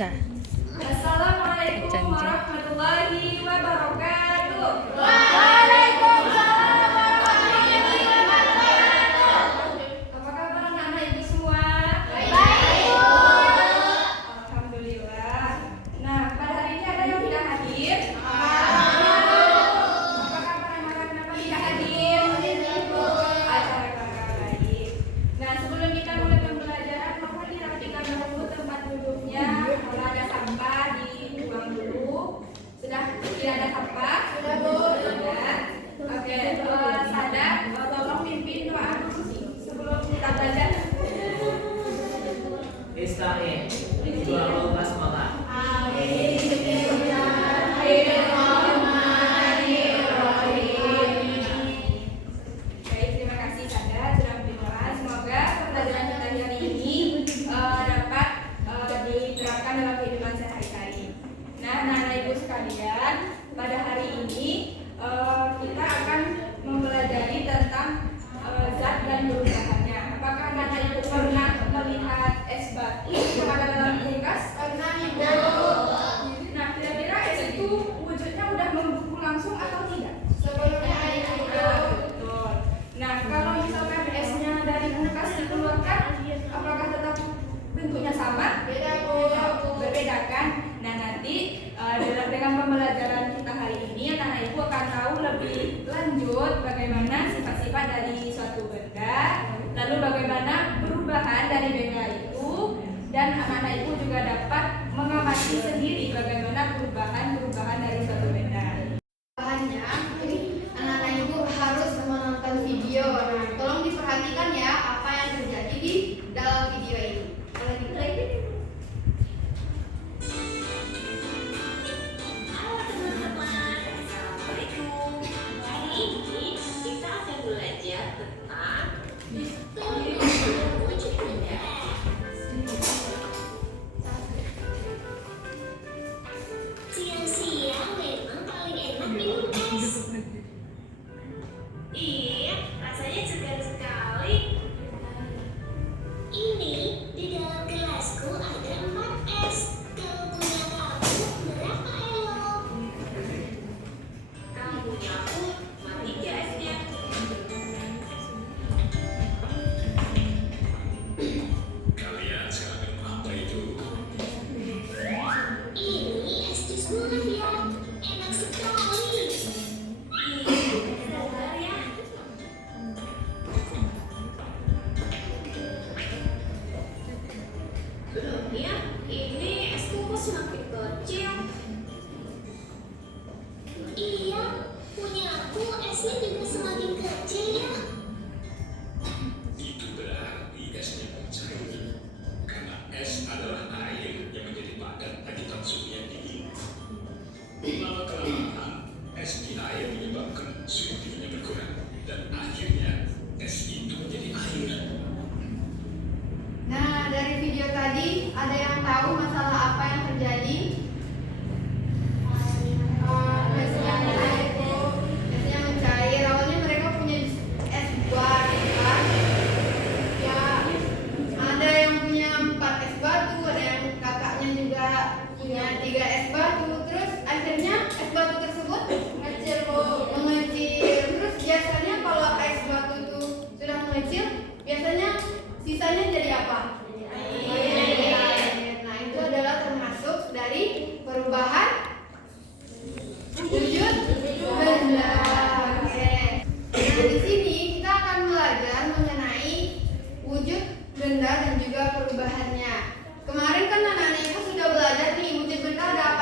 baca. Assalamualaikum warahmatullahi wabarakatuh. Waalaikumsalam warahmatullahi wabarakatuh. Apa kabar anak-anak ibu semua? Baik, Bu. Alhamdulillah. Nah, pada hari ini ada yang tidak hadir? Apa kabar anak-anak kenapa tidak hadir? Acara kakak baik. Nah, sebelum kita mulai pembelajaran, mohon dirapikan dulu tempat duduknya. Kalau ada sampah dibuang dulu. Sudah tidak ada sampah? Sudah, Bu. Sudah. Oke, Sadar, tolong pimpin doa sebelum kita belajar. Ista'in, dua Allah semangat. Baik, terima kasih Sadar sudah berdoa. Semoga pembelajaran kita hari ini dapat diterapkan dalam kehidupan sehari-hari. Nah, anak-anak ibu sekalian, pada hari ini kita akan mempelajari tentang zat dan perubahannya. Apakah anak-anak ibu pernah melihat es batu yang ada dalam kulkas? Pernah, Ibu. Nah, kira-kira es itu wujudnya udah membeku langsung atau tidak? Sebelumnya air, Ibu. Betul. Nah, kalau misalkan esnya dari kulkas dikeluarkan, apakah tetap bentuknya sama? Beda, Bu. Berbeda kan? Nah, nanti dengan pembelajaran kita hari ini, anak-anak ibu akan tahu lebih lanjut bagaimana sifat-sifat dari suatu benda, lalu bagaimana perubahan dari benda itu, dan anak-anak ibu juga dapat mengamati sendiri bagaimana perubahan dari suatu benda. Bahannya, jadi anak-anak Ibu harus menonton video. Nah, tolong diperhatikan ya apa yang terjadi di dalam video ini. Boleh di-play? Halo teman-teman, Assalamualaikum. Hari ini kita akan belajar tentang wujud benda. Siang-siang memang paling enak minum es. Iya, rasanya segar sekali. Ini di dalam gelasku ada 4 es. Kalau punya kamu berapa, Elo? Kamu punya aku, mari ke esnya. Kalian sekarang minum apa itu? Ini es jus buah ya, enak sekali. Iya, sabar ya. Belum ya, ini es kukus semakin kecil. Iya, punya aku esnya juga semakin kecil ya. Itu berarti esnya mencair. Karena es adalah air yang menjadi padat akibat suhu yang tinggi. Lama-kelamaan, es di air menyebabkan suhunya berkurang. Dan akhirnya, es itu menjadi air. Nah, dari video tadi ada yang tahu masalah apa yang terjadi? Esnya mencair, Bu. Esnya mencair. Awalnya mereka punya es buah, ya kan? Ya, ada yang punya 4 es batu, ada yang kakaknya juga punya 3 es batu. Terus akhirnya es batu tersebut mengecil, Bu. Mengecil. Terus biasanya kalau es batu itu sudah mengecil, biasanya sisanya jadi apa? Air. Nah, itu adalah termasuk dari perubahan wujud benda. Oke. Nah, di sini kita akan belajar mengenai wujud benda dan juga perubahannya. Kemarin kan anak-anak Ibu sudah belajar nih wujud benda ada apa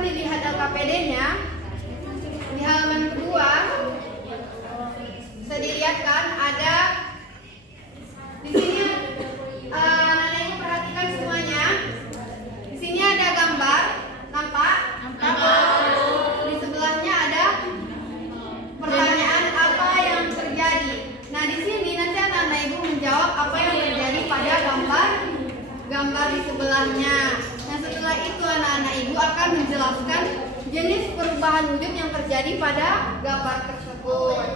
silakan dilihat LKPD-nya di halaman kedua. Bisa dilihat kan ada di sini. Anak ibu perhatikan semuanya. Di sini ada gambar, nampak? Di sebelahnya ada pertanyaan apa yang terjadi. Nah di sini nanti anak ibu menjawab apa yang terjadi pada gambar di sebelahnya. Nah setelah itu anak-anak ibu akan menjelaskan jenis perubahan wujud yang terjadi pada gambar tersebut.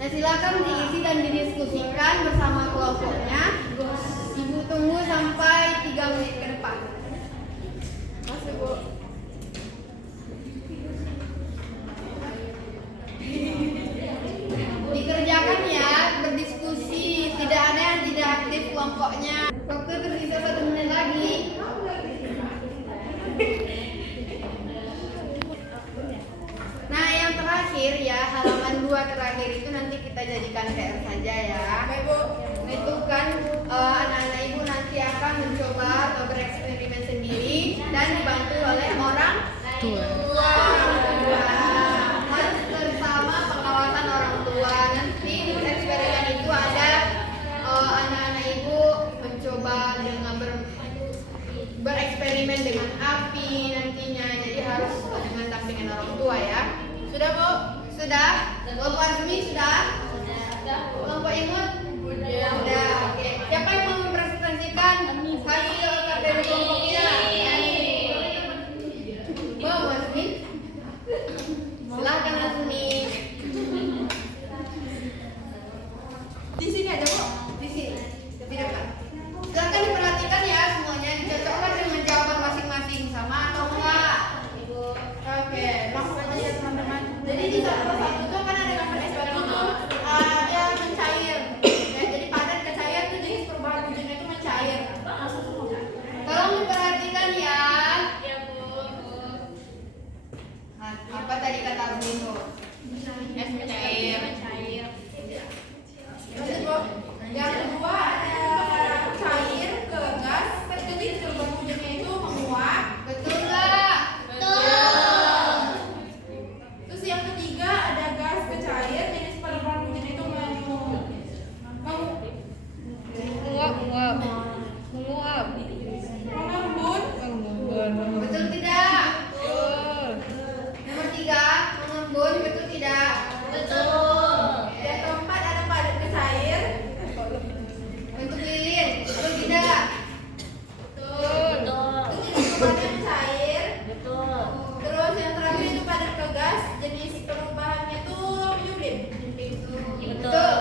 Nah silakan diisi dan didiskusikan bersama kelompoknya. Ibu tunggu sampai 3 menit ke depan. Masuk Bu. Dikerjakan ya, berdiskusi, tidak ada yang tidak aktif kelompoknya. Waktu tersisa 1 menit lagi. Nah yang terakhir ya, halaman 2 terakhir itu nanti kita jadikan PR saja ya. Nah itu kan anak-anak ibu nanti akan mencoba atau bereksperimen sendiri dan dibantu oleh orang tua. Harus bersama pengawasan orang tua. Nanti di eksperimen itu ada anak-anak ibu mencoba dengan bereksperimen dengan api nantinya. Jadi harus dengan dampingan orang tua ya. Sudah Bu? Sudah? Kelompok Azmi sudah? Kelompok Imut? Sudah. Oke. Siapa yang mau mempresentasikan hasil KPD kelompoknya? Mau Azmi? Silakan Azmi. Di sini aja Bu. Di sini. Di depan. Silakan diperhatikan ya semuanya. Dicocokkan dengan jawaban masing-masing, sama atau enggak? Oke. Langsung aja teman-teman. Jadi di satu itu kan ada gambar eksperimen itu ada mencair. Ya, jadi padat ke cair itu jenis perubahan wujudnya itu mencair. Tolong diperhatikan ya. Iya Bu. Nah, apa tadi kata Azmi Bu? Es mencair. Lanjut Bu. Yang kedua ada cair ke gas. Itu jenis perubahan wujudnya itu menguap. Betul nggak? Terus yang ketiga ada gas ke cair, jenis perubahan wujudnya itu mengembun. Betul tidak? Nomor 3 mengembun, betul tidak? Yang keempat ada padat ke cair, bentuk lilin, betul tidak? Itu jenis perubahannya cair. Terus yang terakhir itu padat ke gas, jenis perubahannya itu menyublim. Betul.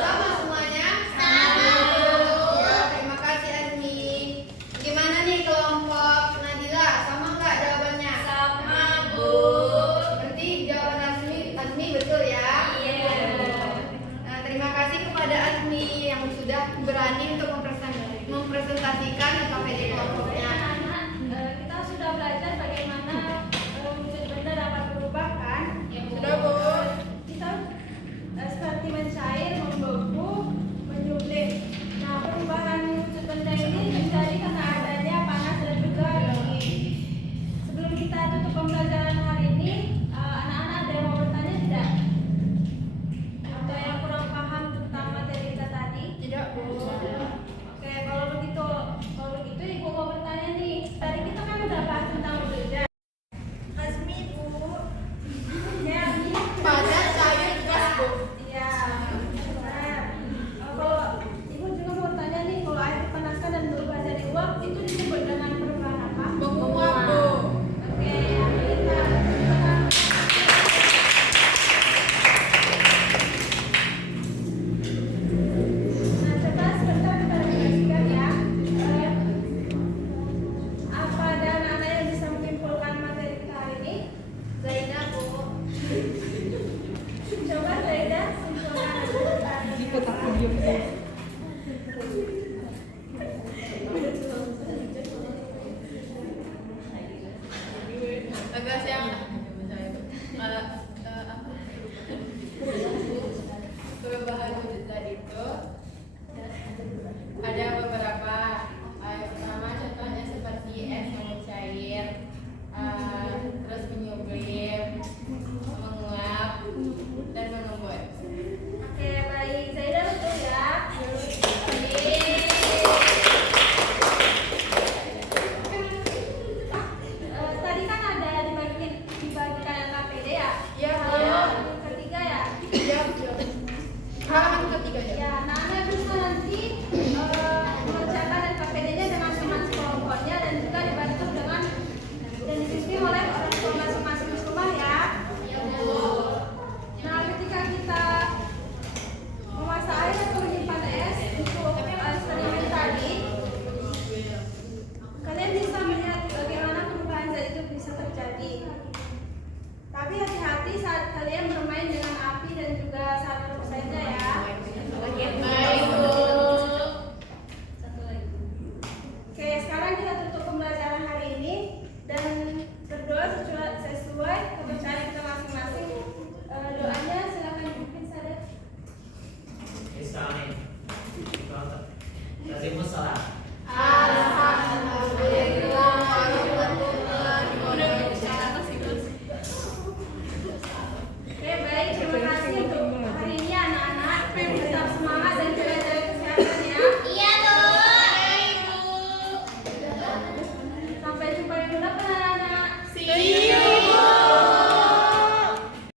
Sama semuanya? Sama. Ya, terima kasih Azmi. Gimana nih kelompok Nadila? Sama nggak jawabannya? Sama Bu. Berarti jawaban Azmi betul ya? Iya. Nah, terima kasih kepada Azmi yang sudah berani untuk mempresentasikan KPD kelompoknya. Kita sudah belajar bagaimana wujud benda dapat berubah kan? Sudah Bu. Kita seperti mencair, membeku, menyublim. Nah, perubahan wujud benda ini terjadi karena adanya panas dan juga dingin. Sebelum kita tutup pembelajaran hari ini, anak-anak ada yang mau bertanya tidak? Atau yang kurang paham tentang materi kita tadi? Tidak Bu. Oke, kalau begitu Ibu mau bertanya nih. Tadi kita kan udah bahas tentang wujud. Azmi Bu. Ya, Padat, cair, gas Bu. iya. Nah, kalau Ibu juga mau tanya nih, kalau air dipanaskan dan berubah jadi uap itu disebut dengan perubahan apa? Menguap Bu. Oke, kita Nah, setelah sebentar kita refleksikan ya. Apa ada anak-anak yang bisa menyimpulkan materi kita hari ini? Zaina Bu. Coba Zaida simpulkan. Tegas yang perubahan wujud tadi itu ada beberapa. Pertama contohnya seperti es yang mencair, Halaman ketiga ya. Ya, anak-anak bisa nanti mengerjakan dan pakai dengan teman-teman sekelompoknya dan juga dibantu dengan dan disiplin oleh